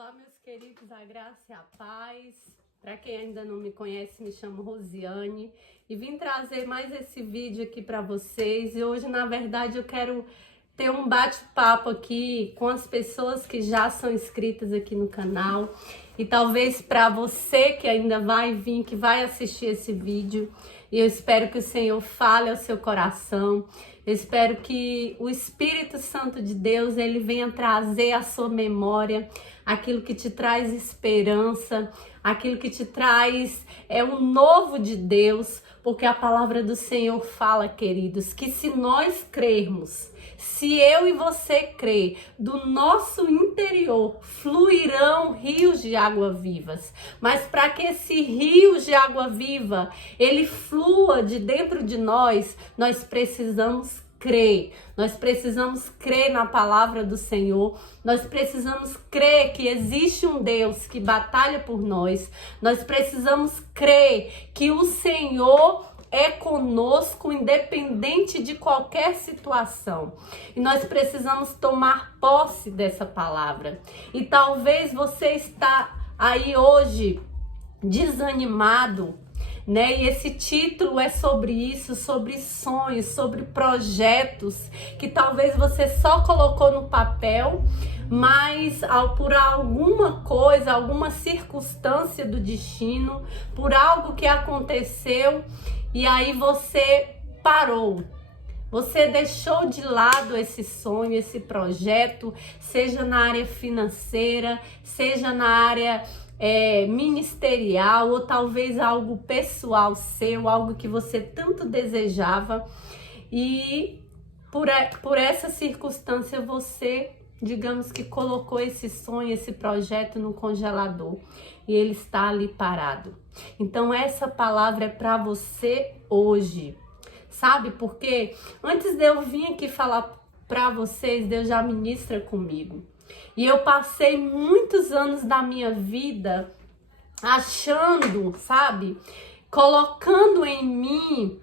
Olá, meus queridos, a graça e a paz. Para quem ainda não me conhece, me chamo Rosiane e vim trazer mais esse vídeo aqui para vocês. E hoje, na verdade, eu quero ter um bate-papo aqui com as pessoas que já são inscritas aqui no canal. E talvez para você que ainda vai vir, que vai assistir esse vídeo, e eu espero que o Senhor fale ao seu coração. Eu espero que o Espírito Santo de Deus, ele venha trazer à sua memória aquilo que te traz esperança, aquilo que te traz um novo de Deus, porque a palavra do Senhor fala, queridos, que se nós crermos, se eu e você crer, do nosso interior fluirão rios de água vivas. Mas para que esse rio de água viva, ele flua de dentro de nós, nós precisamos crer. Nós precisamos crer na palavra do Senhor. Nós precisamos crer que existe um Deus que batalha por nós. Nós precisamos crer que o Senhor é conosco, independente de qualquer situação. E nós precisamos tomar posse dessa palavra. E talvez você está aí hoje desanimado, né? E esse título é sobre isso, sobre sonhos, sobre projetos que talvez você só colocou no papel, mas por alguma coisa, alguma circunstância do destino, por algo que aconteceu, e aí você parou. Você deixou de lado esse sonho, esse projeto, seja na área financeira, seja na área ministerial, ou talvez algo pessoal seu, algo que você tanto desejava, e por essa circunstância você, digamos que colocou esse sonho, esse projeto no congelador, e ele está ali parado. Então essa palavra é para você hoje. Sabe por quê? Antes de eu vir aqui falar para vocês, Deus já ministra comigo. E eu passei muitos anos da minha vida achando, sabe? Colocando em mim,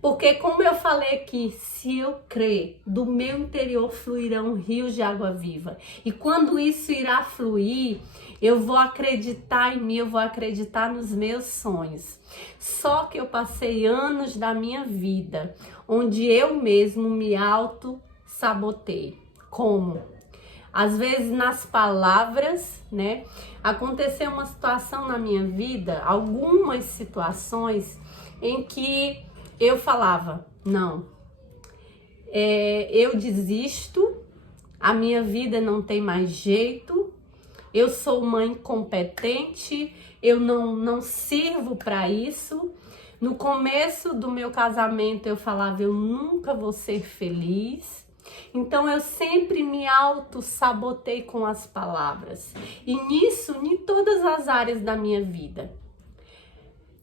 porque como eu falei aqui, se eu crer, do meu interior fluirão rios de água viva. E quando isso irá fluir, eu vou acreditar em mim, eu vou acreditar nos meus sonhos. Só que eu passei anos da minha vida onde eu mesmo me auto-sabotei. Como? Às vezes nas palavras, né? Aconteceu uma situação na minha vida, algumas situações em que eu falava, não, eu desisto, a minha vida não tem mais jeito, eu sou uma incompetente, eu não sirvo para isso. No começo do meu casamento eu falava, eu nunca vou ser feliz. Então eu sempre me auto-sabotei com as palavras. E nisso, em todas as áreas da minha vida.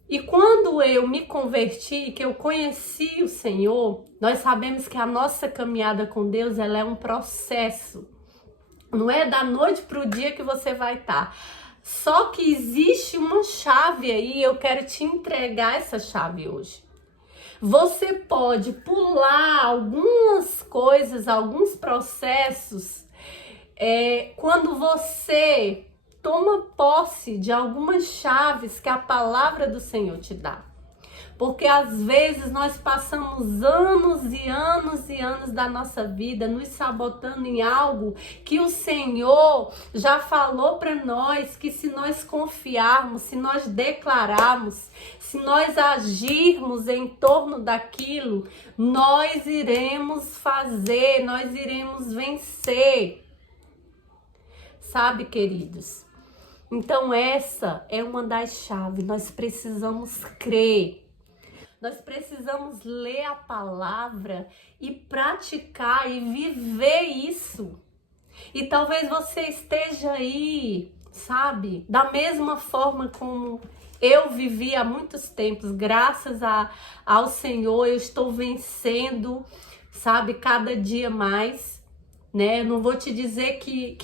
E quando eu me converti, que eu conheci o Senhor, nós sabemos que a nossa caminhada com Deus, ela é um processo. Não é da noite para o dia que você vai estar. Só que existe uma chave aí, eu quero te entregar essa chave hoje. Você pode pular algumas coisas, alguns processos, quando você toma posse de algumas chaves que a palavra do Senhor te dá. Porque às vezes nós passamos anos e anos e anos da nossa vida nos sabotando em algo que o Senhor já falou para nós, que se nós confiarmos, se nós declararmos, se nós agirmos em torno daquilo, nós iremos fazer, nós iremos vencer. Sabe, queridos? Então essa é uma das chaves, nós precisamos crer. Nós precisamos ler a palavra e praticar e viver isso. E talvez você esteja aí, sabe? Da mesma forma como eu vivi há muitos tempos, graças ao Senhor, eu estou vencendo, sabe? Cada dia mais. Né? Não vou te dizer que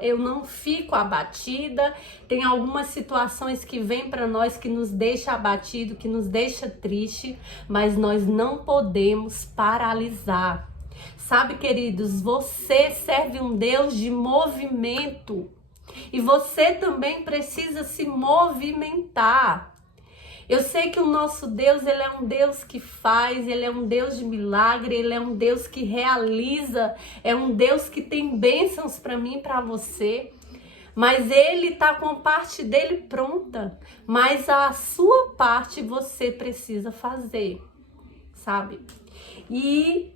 eu não fico abatida. Tem algumas situações que vêm para nós que nos deixa abatido, que nos deixa triste, mas nós não podemos paralisar. Sabe, queridos, você serve um Deus de movimento. E você também precisa se movimentar. Eu sei que o nosso Deus, ele é um Deus que faz, ele é um Deus de milagre, ele é um Deus que realiza, é um Deus que tem bênçãos para mim e para você. Mas ele está com a parte dele pronta, mas a sua parte você precisa fazer, sabe? E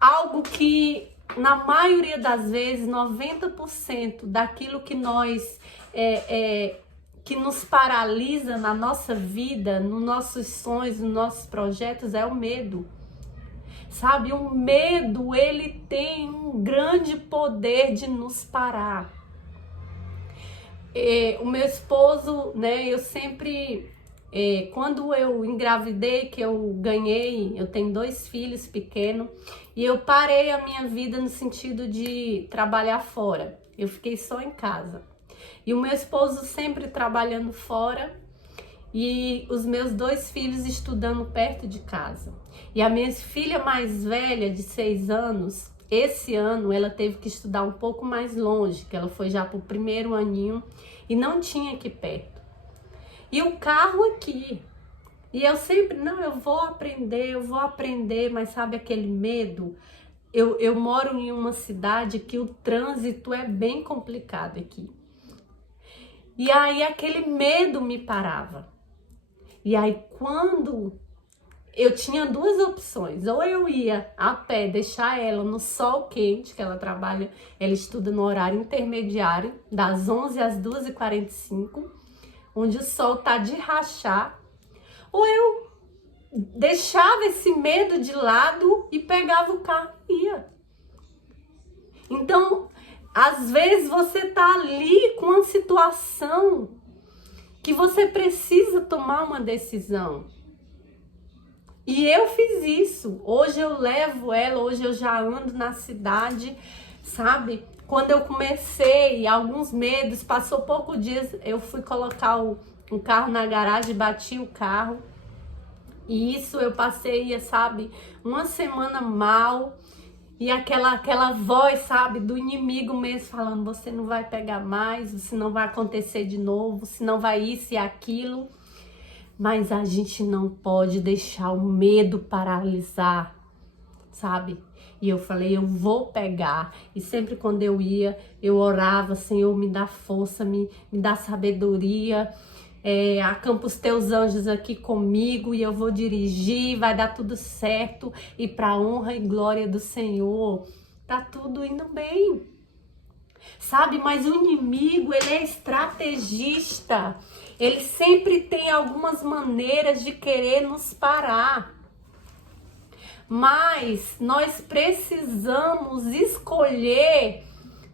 algo que na maioria das vezes, 90% daquilo que nós que nos paralisa na nossa vida, nos nossos sonhos, nos nossos projetos, é o medo. Sabe, o medo, ele tem um grande poder de nos parar. O meu esposo, né, eu sempre, quando eu engravidei, que eu ganhei, eu tenho 2 filhos pequenos, e eu parei a minha vida no sentido de trabalhar fora. Eu fiquei só em casa. E o meu esposo sempre trabalhando fora e os meus 2 filhos estudando perto de casa. E a minha filha mais velha, de 6 anos, esse ano ela teve que estudar um pouco mais longe, que ela foi já para o 1º aninho e não tinha aqui perto. E o carro aqui. E eu sempre, não, eu vou aprender, mas sabe aquele medo? Eu moro em uma cidade que o trânsito é bem complicado aqui. E aí aquele medo me parava. E aí quando eu tinha 2 opções, ou eu ia a pé, deixar ela no sol quente, que ela trabalha, ela estuda no horário intermediário, das 11 às 2h45, onde o sol tá de rachar, ou eu deixava esse medo de lado e pegava o carro e ia. Então, às vezes você tá ali com uma situação que você precisa tomar uma decisão. E eu fiz isso. Hoje eu levo ela, hoje eu já ando na cidade, sabe? Quando eu comecei, alguns medos, passou poucos dias, eu fui colocar o carro na garagem, bati o carro. E isso eu passei, sabe, uma semana mal. E aquela voz, sabe, do inimigo mesmo falando, você não vai pegar mais, isso não vai acontecer de novo, se não vai isso e aquilo. Mas a gente não pode deixar o medo paralisar, sabe? E eu falei, eu vou pegar. E sempre quando eu ia, eu orava, Senhor, me dá força, me dá sabedoria. Acampa os teus anjos aqui comigo e eu vou dirigir, vai dar tudo certo e para honra e glória do Senhor, tá tudo indo bem, sabe? Mas o inimigo, ele é estrategista, ele sempre tem algumas maneiras de querer nos parar, mas nós precisamos escolher,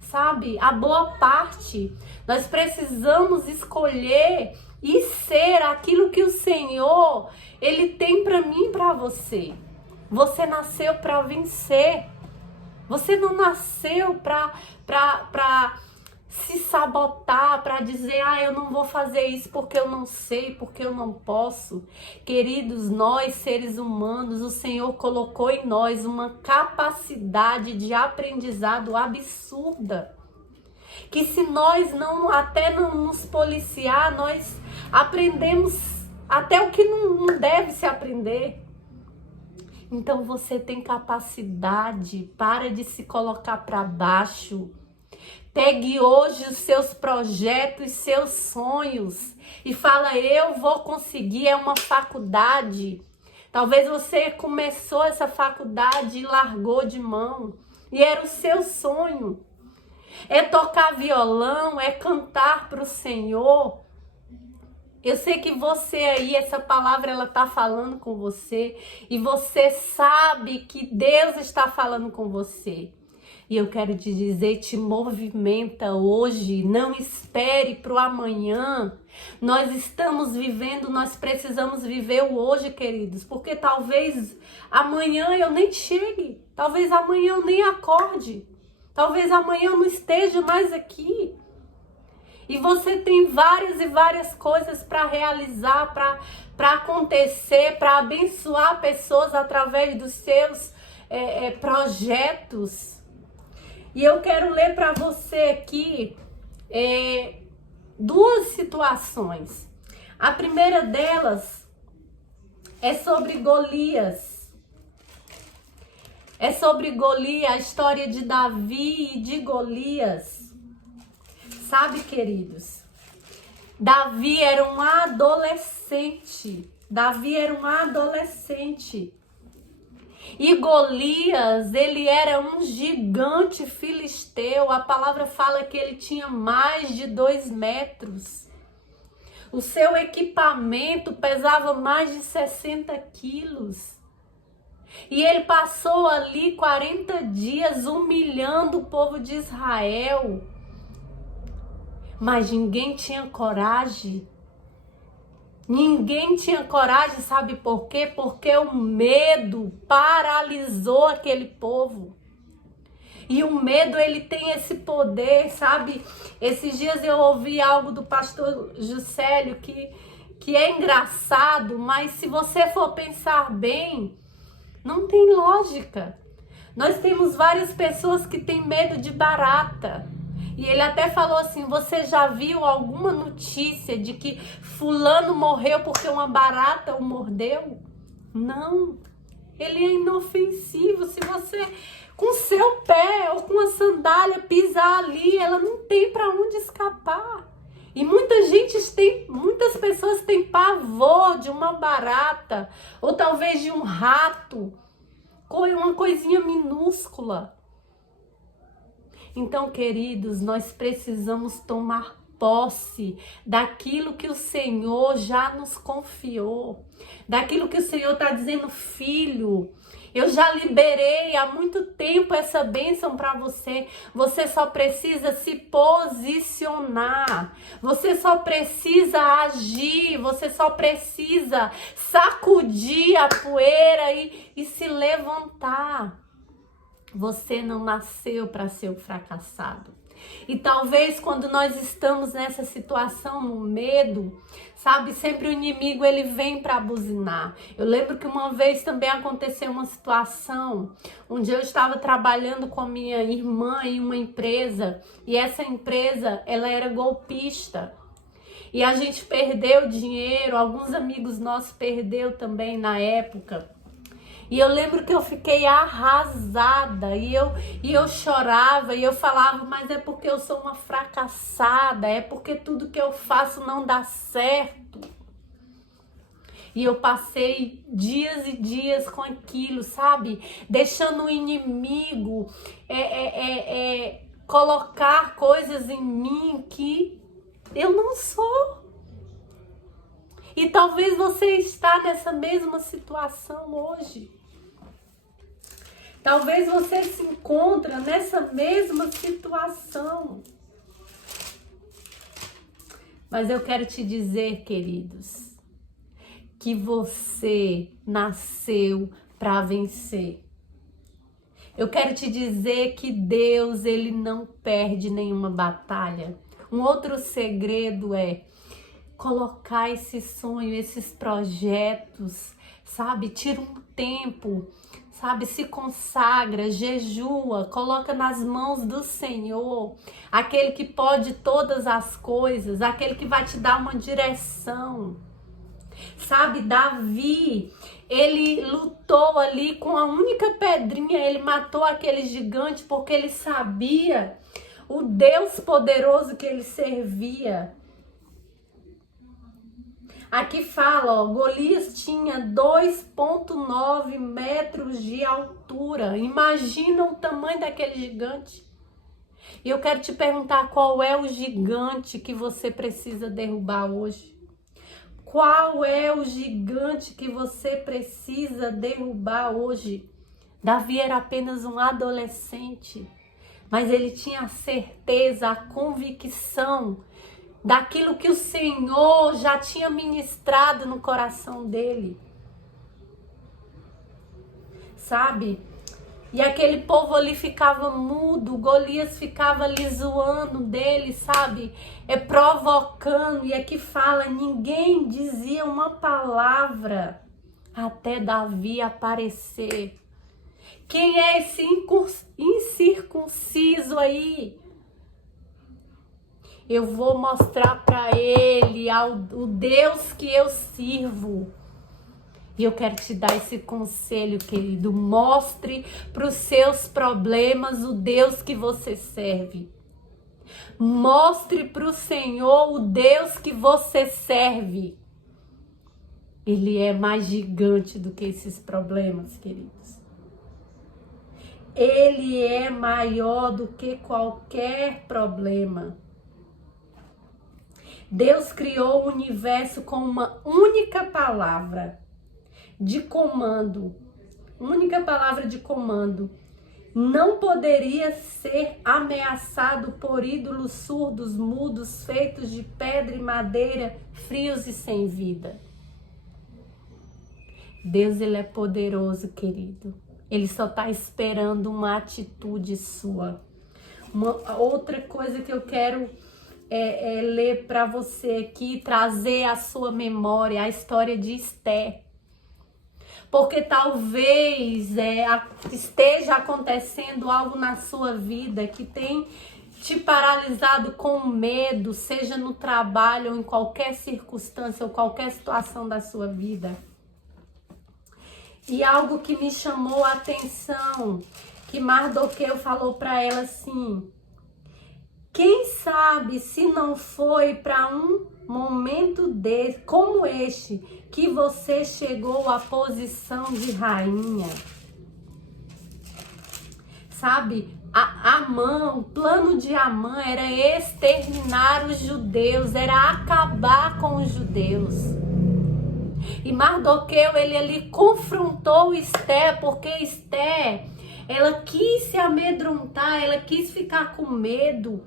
sabe, a boa parte, nós precisamos escolher e ser aquilo que o Senhor, ele tem para mim e para você. Você nasceu para vencer. Você não nasceu para se sabotar, para dizer, eu não vou fazer isso porque eu não sei, porque eu não posso. Queridos, nós seres humanos, o Senhor colocou em nós uma capacidade de aprendizado absurda. Que se nós até não nos policiar, nós aprendemos até o que não deve se aprender. Então você tem capacidade, para de se colocar para baixo. Pegue hoje os seus projetos, seus sonhos e fala, eu vou conseguir, é uma faculdade. Talvez você começou essa faculdade e largou de mão e era o seu sonho. É tocar violão, é cantar para o Senhor. Eu sei que você aí, essa palavra, ela tá falando com você. E você sabe que Deus está falando com você. E eu quero te dizer, te movimenta hoje. Não espere para o amanhã. Nós estamos vivendo, nós precisamos viver o hoje, queridos. Porque talvez amanhã eu nem chegue. Talvez amanhã eu nem acorde. Talvez amanhã eu não esteja mais aqui. E você tem várias e várias coisas para realizar, para acontecer, para abençoar pessoas através dos seus projetos. E eu quero ler para você aqui duas situações. A primeira delas é sobre Golias. É sobre Golias, a história de Davi e de Golias. Sabe, queridos, Davi era um adolescente. E Golias, ele era um gigante filisteu. A palavra fala que ele tinha mais de 2 metros. O seu equipamento pesava mais de 60 quilos. E ele passou ali 40 dias humilhando o povo de Israel. Mas ninguém tinha coragem. Ninguém tinha coragem, sabe por quê? Porque o medo paralisou aquele povo. E o medo, ele tem esse poder, sabe? Esses dias eu ouvi algo do pastor Juscelio que é engraçado, mas se você for pensar bem, não tem lógica. Nós temos várias pessoas que têm medo de barata. E ele até falou assim, você já viu alguma notícia de que fulano morreu porque uma barata o mordeu? Não. Ele é inofensivo. Se você, com seu pé ou com a sandália, pisar ali, ela não tem para onde escapar. E muitas pessoas têm pavor de uma barata, ou talvez de um rato, ou uma coisinha minúscula. Então, queridos, nós precisamos tomar posse daquilo que o Senhor já nos confiou, daquilo que o Senhor está dizendo, filho, eu já liberei há muito tempo essa bênção para você. Você só precisa se posicionar, você só precisa agir, você só precisa sacudir a poeira e se levantar. Você não nasceu para ser um fracassado. E talvez quando nós estamos nessa situação, no medo, sabe, sempre o inimigo ele vem para buzinar. Eu lembro que uma vez também aconteceu uma situação onde eu estava trabalhando com a minha irmã em uma empresa, e essa empresa, ela era golpista. E a gente perdeu dinheiro, alguns amigos nossos perdeu também na época. E eu lembro que eu fiquei arrasada, e eu chorava, e eu falava, mas é porque eu sou uma fracassada, é porque tudo que eu faço não dá certo. E eu passei dias e dias com aquilo, sabe? Deixando o inimigo colocar coisas em mim que eu não sou. E talvez você está nessa mesma situação hoje. Talvez você se encontre nessa mesma situação. Mas eu quero te dizer, queridos, que você nasceu para vencer. Eu quero te dizer que Deus, ele não perde nenhuma batalha. Um outro segredo é colocar esse sonho, esses projetos, sabe? Tira um tempo, sabe? Se consagra, jejua, coloca nas mãos do Senhor, aquele que pode todas as coisas, aquele que vai te dar uma direção. Sabe, Davi, ele lutou ali com a única pedrinha, ele matou aquele gigante porque ele sabia o Deus poderoso que ele servia. Aqui fala, ó, Golias tinha 2,9 metros de altura. Imagina o tamanho daquele gigante. E eu quero te perguntar, qual é o gigante que você precisa derrubar hoje? Qual é o gigante que você precisa derrubar hoje? Davi era apenas um adolescente, mas ele tinha a certeza, a convicção daquilo que o Senhor já tinha ministrado no coração dele. Sabe? E aquele povo ali ficava mudo, Golias ficava ali zoando dele, sabe? Provocando. E aqui fala, ninguém dizia uma palavra até Davi aparecer. Quem é esse incircunciso aí? Eu vou mostrar para ele o Deus que eu sirvo. E eu quero te dar esse conselho, querido. Mostre para os seus problemas o Deus que você serve. Mostre para o Senhor o Deus que você serve. Ele é mais gigante do que esses problemas, queridos. Ele é maior do que qualquer problema. Deus criou o universo com uma única palavra de comando. Única palavra de comando. Não poderia ser ameaçado por ídolos surdos, mudos, feitos de pedra e madeira, frios e sem vida. Deus, ele é poderoso, querido. Ele só está esperando uma atitude sua. Uma outra coisa que eu quero ler para você aqui, trazer à sua memória a história de Esté. Porque talvez esteja acontecendo algo na sua vida que tem te paralisado com medo, seja no trabalho ou em qualquer circunstância ou qualquer situação da sua vida. E algo que me chamou a atenção, que Mardoqueu falou para ela assim: quem sabe se não foi para um momento como este que você chegou à posição de rainha? Sabe, Amã, o plano de Amã era exterminar os judeus, era acabar com os judeus. E Mardoqueu, ele ali confrontou Esté, porque Esté, ela quis se amedrontar, ela quis ficar com medo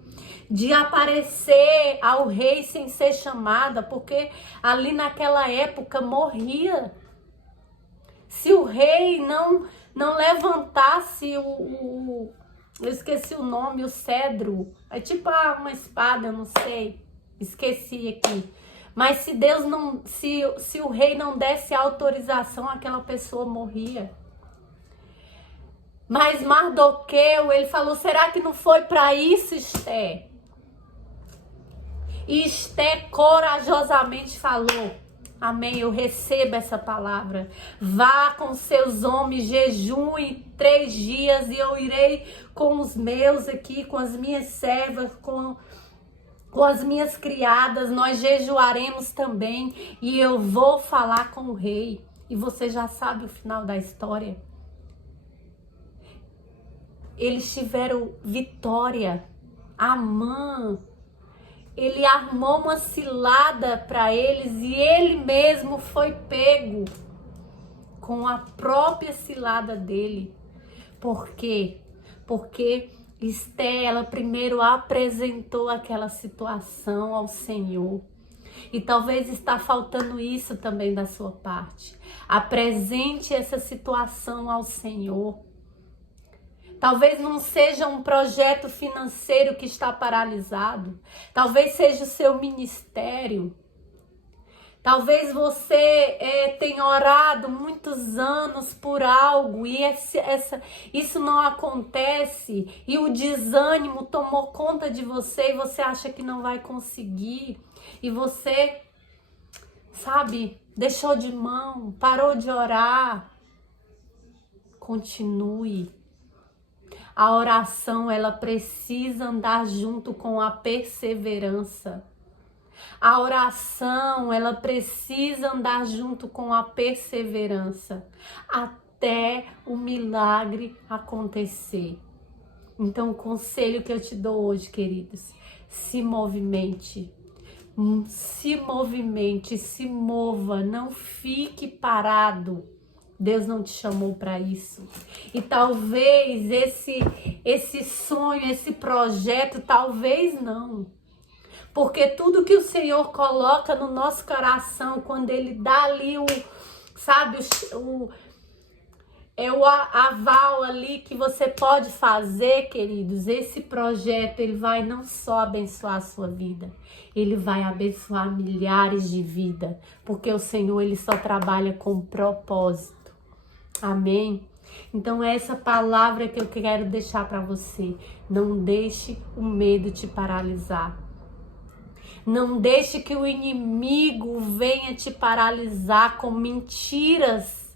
de aparecer ao rei sem ser chamada, porque ali naquela época morria. Se o rei não levantasse eu esqueci o nome, o cedro, é tipo uma espada, eu não sei, esqueci aqui. Mas se Deus não, se o rei não desse autorização, aquela pessoa morria. Mas Mardoqueu, ele falou: será que não foi para isso, Esté? E Esté corajosamente falou: amém, eu recebo essa palavra. Vá com seus homens, jejue 3 dias e eu irei com os meus aqui, com as minhas servas, com as minhas criadas, nós jejuaremos também e eu vou falar com o rei. E você já sabe o final da história. Eles tiveram vitória. Amã, ele armou uma cilada para eles e ele mesmo foi pego com a própria cilada dele. Por quê? Porque Esté, ela primeiro apresentou aquela situação ao Senhor. E talvez está faltando isso também da sua parte. Apresente essa situação ao Senhor. Talvez não seja um projeto financeiro que está paralisado. Talvez seja o seu ministério. Talvez você tenha orado muitos anos por algo e isso não acontece e o desânimo tomou conta de você e você acha que não vai conseguir. E você, sabe, deixou de mão, parou de orar. Continue. A oração, ela precisa andar junto com a perseverança. A oração, ela precisa andar junto com a perseverança até o milagre acontecer. Então, o conselho que eu te dou hoje, queridos, se movimente. Se movimente, se mova, não fique parado. Deus não te chamou para isso. E talvez esse sonho, esse projeto, talvez não. Porque tudo que o Senhor coloca no nosso coração, quando Ele dá ali o aval ali que você pode fazer, queridos, esse projeto, ele vai não só abençoar a sua vida, ele vai abençoar milhares de vidas, porque o Senhor, ele só trabalha com propósito. Amém? Então, essa palavra que eu quero deixar para você. Não deixe o medo te paralisar. Não deixe que o inimigo venha te paralisar com mentiras,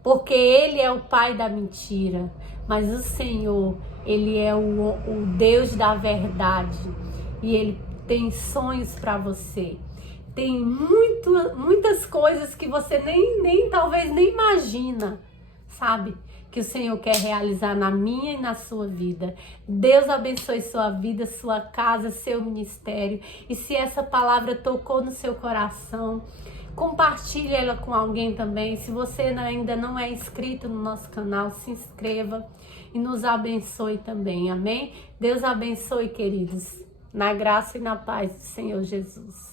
porque ele é o pai da mentira. Mas o Senhor, ele é o Deus da verdade e ele tem sonhos para você. Tem muitas coisas que você talvez nem imagina, sabe? Que o Senhor quer realizar na minha e na sua vida. Deus abençoe sua vida, sua casa, seu ministério. E se essa palavra tocou no seu coração, compartilhe ela com alguém também. Se você ainda não é inscrito no nosso canal, se inscreva e nos abençoe também. Amém? Deus abençoe, queridos, na graça e na paz do Senhor Jesus.